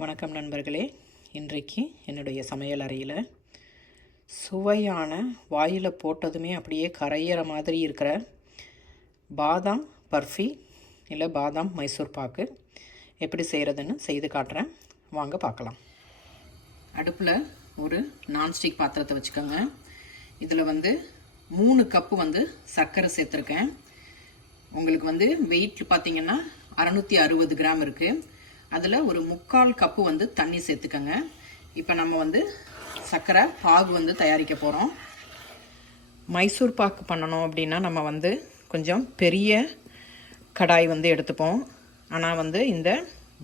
வணக்கம் நண்பர்களே. இன்றைக்கு என்னுடைய சமையல் அறையில் சுவையான வாயில் போட்டதுமே அப்படியே கரையிற மாதிரி இருக்கிற பாதாம் பர்ஃபி இல்லை பாதாம் மைசூர் பாக்கு. எப்படி செய்கிறதுன்னு செய்து காட்டுறேன். வாங்க பார்க்கலாம். அடுப்பில் ஒரு நான்ஸ்டிக் பாத்திரத்தை வச்சுக்கோங்க. இதில் வந்து மூணு கப்பு வந்து சர்க்கரை சேர்த்துருக்கேன். உங்களுக்கு வந்து வெயிட் பார்த்திங்கன்னா அறநூற்றி அறுபது கிராம் இருக்குது அதில் ஒரு முக்கால் கப்பு வந்து தண்ணி சேர்த்துக்கோங்க. இப்போ நம்ம வந்து சர்க்கரை பாகு வந்து தயாரிக்க போகிறோம் மைசூர் பாக்கு பண்ணணும் அப்படின்னா நம்ம வந்து கொஞ்சம் பெரிய கடாய் வந்து எடுத்துப்போம். ஆனால் வந்து இந்த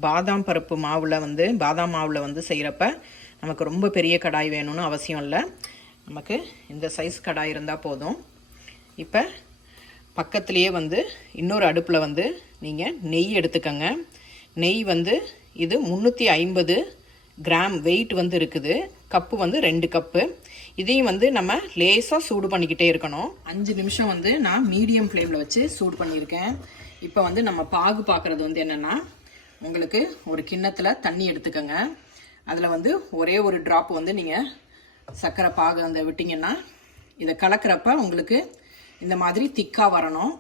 பாதாம் பருப்பு மாவில் வந்து பாதாம் மாவில் வந்து செய்கிறப்ப நமக்கு ரொம்ப பெரிய கடாய் வேணும்னு அவசியம் இல்லை. நமக்கு இந்த சைஸ் கடாய் இருந்தால் போதும். இப்போ பக்கத்துலேயே வந்து இன்னொரு அடுப்பில் வந்து நீங்கள் நெய் எடுத்துக்கோங்க. நெய் வந்து இது முந்நூற்றி ஐம்பது கிராம் வெயிட் வந்து இருக்குது. கப்பு வந்து ரெண்டு கப்பு. இதையும் வந்து நம்ம லேசாக சூடு பண்ணிக்கிட்டே இருக்கணும். அஞ்சு நிமிஷம் வந்து நான் மீடியம் ஃப்ளேமில் வச்சு சூடு பண்ணியிருக்கேன். இப்போ வந்து நம்ம பாகு பார்க்குறது வந்து என்னென்னா உங்களுக்கு ஒரு கிண்ணத்தில் தண்ணி எடுத்துக்கோங்க. அதில் வந்து ஒரே ஒரு ட்ராப் வந்து நீங்கள் சர்க்கரை பாகு அந்த விட்டிங்கன்னா இதை கலக்கிறப்ப உங்களுக்கு இந்த மாதிரி திக்காக வரணும்.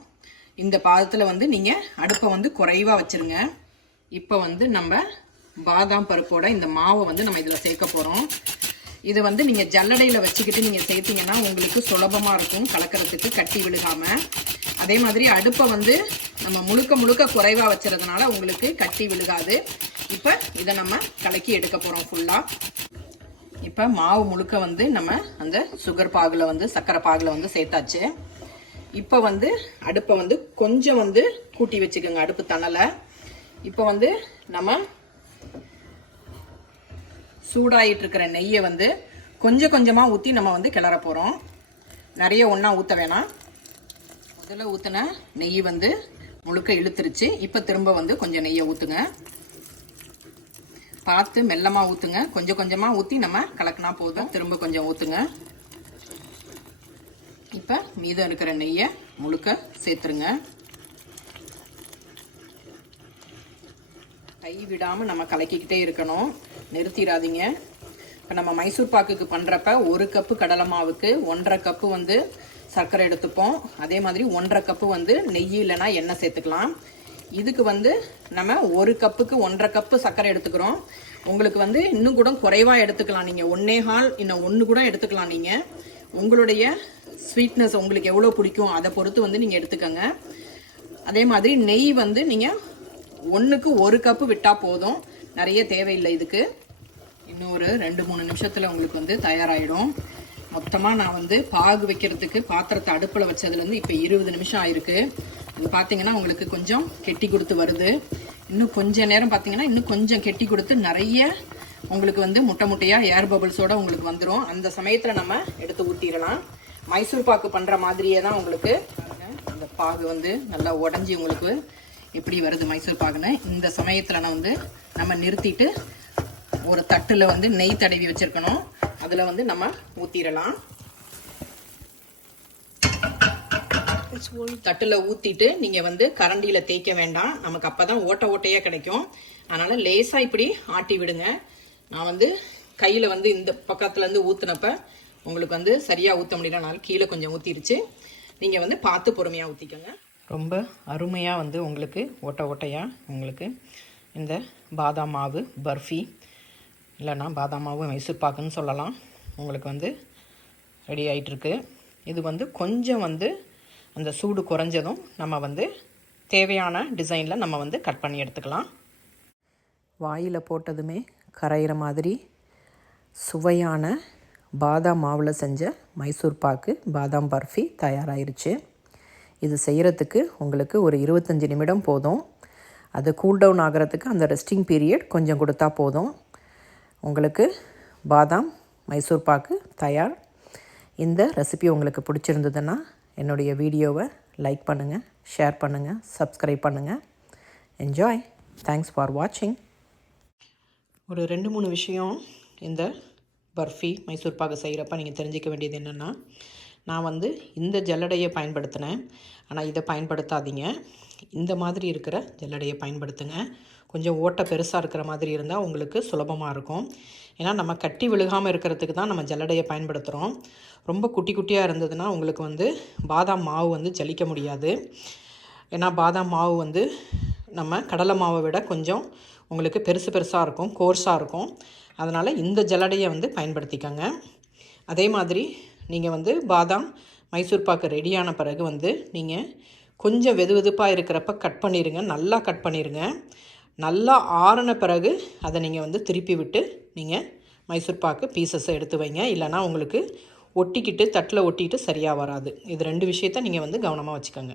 இந்த பாதத்தில் வந்து நீங்கள் அடுப்பை வந்து குறைவாக வச்சுருங்க. இப்போ வந்து நம்ம பாதாம் பருப்போட இந்த மாவை வந்து நம்ம இதில் சேர்க்க போகிறோம் இது வந்து நீங்கள் ஜல்லடையில் வச்சுக்கிட்டு நீங்கள் சேர்த்தீங்கன்னா உங்களுக்கு சுலபமாக இருக்கும். கலக்கிறதுக்கு கட்டி விழுகாமல் அதே மாதிரி அடுப்பை வந்து நம்ம முழுக்க முழுக்க குறைவாக வச்சுறதுனால உங்களுக்கு கட்டி விழுகாது. இப்போ இதை நம்ம கலக்கி எடுக்க போகிறோம் ஃபுல்லாக இப்போ மாவு முழுக்க வந்து நம்ம அந்த சுகர் பாகில் வந்து சர்க்கரை பாகில் வந்து சேர்த்தாச்சு. இப்போ வந்து அடுப்பை வந்து கொஞ்சம் வந்து கூட்டி வச்சுக்கோங்க. அடுப்பு தணலை. இப்போ வந்து நம்ம சூடாகிட்டு இருக்கிற நெய்யை வந்து கொஞ்சம் கொஞ்சமாக ஊற்றி நம்ம வந்து கிளற போகிறோம் நிறைய ஒன்றா ஊற்ற வேணாம். முதல்ல ஊற்றின நெய் வந்து முழுக்க இழுத்துருச்சு. இப்போ திரும்ப வந்து கொஞ்சம் நெய்யை ஊற்றுங்க பார்த்து மெல்லமாக ஊற்றுங்க கொஞ்சம் கொஞ்சமாக ஊற்றி நம்ம கலக்கினா போதும். திரும்ப கொஞ்சம் ஊற்றுங்க இப்போ மீதம் இருக்கிற நெய்யை முழுக்க சேர்த்துருங்க. கை விடாமல் நம்ம கலக்கிக்கிட்டே இருக்கணும். நிறுத்திடாதீங்க. இப்போ நம்ம மைசூர் பாக்குக்கு பண்ணுறப்ப ஒரு கப்பு கடலை மாவுக்கு ஒன்றரை கப்பு வந்து சர்க்கரை எடுத்துப்போம். அதே மாதிரி ஒன்றரை கப்பு வந்து நெய் இல்லைன்னா எண்ணெய் சேர்த்துக்கலாம். இதுக்கு வந்து நம்ம ஒரு கப்புக்கு ஒன்றரை கப்பு சர்க்கரை எடுத்துக்கிறோம். உங்களுக்கு வந்து இன்னும் கூட குறைவாக எடுத்துக்கலாம் நீங்கள் ஒன்னே ஹால் இன்னும் ஒன்று கூட எடுத்துக்கலாம் நீங்கள் உங்களுடைய ஸ்வீட்னஸ் உங்களுக்கு எவ்வளோ பிடிக்கும் அதை பொறுத்து வந்து நீங்கள் எடுத்துக்கோங்க. அதே மாதிரி நெய் வந்து நீங்கள் ஒன்றுக்கு ஒரு கப்பு விட்டால் போதும். நிறைய தேவையில்லை இதுக்கு. இன்னும் ஒரு ரெண்டு மூணு நிமிஷத்தில் உங்களுக்கு வந்து தயாராகிடும் மொத்தமாக நான் வந்து பாகு வைக்கிறதுக்கு பாத்திரத்தை அடுப்பில் வச்சதுலேருந்து இப்போ இருபது நிமிஷம் ஆயிருக்கு. இது பார்த்தீங்கன்னா உங்களுக்கு கொஞ்சம் கெட்டி கொடுத்து வருது. இன்னும் கொஞ்ச நேரம் பார்த்தீங்கன்னா இன்னும் கொஞ்சம் கெட்டி கொடுத்து நிறைய உங்களுக்கு வந்து முட்டை முட்டையாக ஏர் பபிள்ஸோட உங்களுக்கு வந்துடும் அந்த சமயத்தில் நம்ம எடுத்து ஊட்டிடலாம். மைசூர் பாக்கு பண்ணுற மாதிரியே தான் உங்களுக்கு அந்த பாகு வந்து நல்லா உடஞ்சி உங்களுக்கு எப்படி வருது மைசூர் பாகுன்னு இந்த சமயத்தில் நான் வந்து நம்ம நிறுத்திட்டு ஒரு தட்டில் வந்து நெய் தடவி வச்சுருக்கணும். அதில் வந்து நம்ம ஊற்றிடலாம் தட்டில் ஊற்றிட்டு நீங்கள் வந்து கரண்டியில் தேய்க்க வேண்டாம். நமக்கு அப்போ தான் ஓட்ட ஓட்டையாக கிடைக்கும். அதனால் லேசாக இப்படி ஆட்டி விடுங்க. நான் வந்து கையில் வந்து இந்த பக்கத்துலேருந்து ஊற்றுனப்ப உங்களுக்கு வந்து சரியாக ஊற்ற முடியலனால கீழே கொஞ்சம் ஊற்றிருச்சு நீங்கள் வந்து பார்த்து பொறுமையாக ஊற்றிக்கோங்க ரொம்ப அருமையாக வந்து உங்களுக்கு ஓட்ட ஓட்டையாக உங்களுக்கு இந்த பாதாம் மாவு பர்ஃபி இல்லைன்னா பாதாம் மாவு மைசூர் பாக்குன்னு சொல்லலாம். உங்களுக்கு வந்து ரெடி ஆகிட்டுருக்கு இது வந்து கொஞ்சம் வந்து அந்த சூடு குறைஞ்சதும் நம்ம வந்து தேவையான டிசைனில் நம்ம வந்து கட் பண்ணி எடுத்துக்கலாம். வாயில் போட்டதுமே கரையிற மாதிரி சுவையான பாதாம் மாவில் செஞ்ச மைசூர் பாக்கு பாதாம் பர்ஃபி தயாராகிருச்சு இது செய்கிறதுக்கு உங்களுக்கு ஒரு இருபத்தஞ்சி நிமிடம் போதும். அது கூல் டவுன் ஆகிறதுக்கு அந்த ரெஸ்டிங் பீரியட் கொஞ்சம் கொடுத்தா போதும். உங்களுக்கு பாதாம் மைசூர் பாக்கு தயார். இந்த ரெசிபி உங்களுக்கு பிடிச்சிருந்ததுன்னா என்னுடைய வீடியோவை லைக் பண்ணுங்கள் ஷேர் பண்ணுங்கள் சப்ஸ்கிரைப் பண்ணுங்கள் என்ஜாய் தேங்க்ஸ் ஃபார் வாட்சிங் ஒரு ரெண்டு மூணு விஷயம் இந்த பர்ஃபி மைசூர் பாக்கு செய்கிறப்ப நீங்கள் தெரிஞ்சிக்க வேண்டியது என்னென்னா நான் வந்து இந்த ஜல்லடையை பயன்படுத்தினேன். ஆனால் இதை பயன்படுத்தாதீங்க. இந்த மாதிரி இருக்கிற ஜல்லடையை பயன்படுத்துங்க. கொஞ்சம் ஓட்டை பெருசாக இருக்கிற மாதிரி இருந்தால் உங்களுக்கு சுலபமாக இருக்கும். ஏன்னா நம்ம கட்டி விழுகாமல் இருக்கிறதுக்கு தான் நம்ம ஜல்லடையை பயன்படுத்துகிறோம் ரொம்ப குட்டி குட்டியாக இருந்ததுன்னா உங்களுக்கு வந்து பாதாம் மாவு வந்து ஜலிக்க முடியாது. ஏன்னா பாதாம் மாவு வந்து நம்ம கடலை மாவை விட கொஞ்சம் உங்களுக்கு பெருசு பெருசாக இருக்கும் கோர்ஸாக இருக்கும். அதனால் இந்த ஜல்லடையை வந்து பயன்படுத்திக்கோங்க. அதே மாதிரி நீங்கள் வந்து பாதாம் மைசூர் பாக்கு ரெடியான பிறகு வந்து நீங்கள் கொஞ்சம் வெது வெதுப்பாக இருக்கிறப்ப கட் பண்ணிடுங்க நல்லா கட் பண்ணிடுங்க நல்லா ஆறின பிறகு அதை நீங்கள் வந்து திருப்பி விட்டு நீங்கள் மைசூர் பாக்கு பீசஸை எடுத்து வைங்க. இல்லைனா உங்களுக்கு ஒட்டிக்கிட்டு தட்டில் ஒட்டிக்கிட்டு சரியாக வராது. இது ரெண்டு விஷயத்த நீங்கள் வந்து கவனமாக வச்சுக்கோங்க.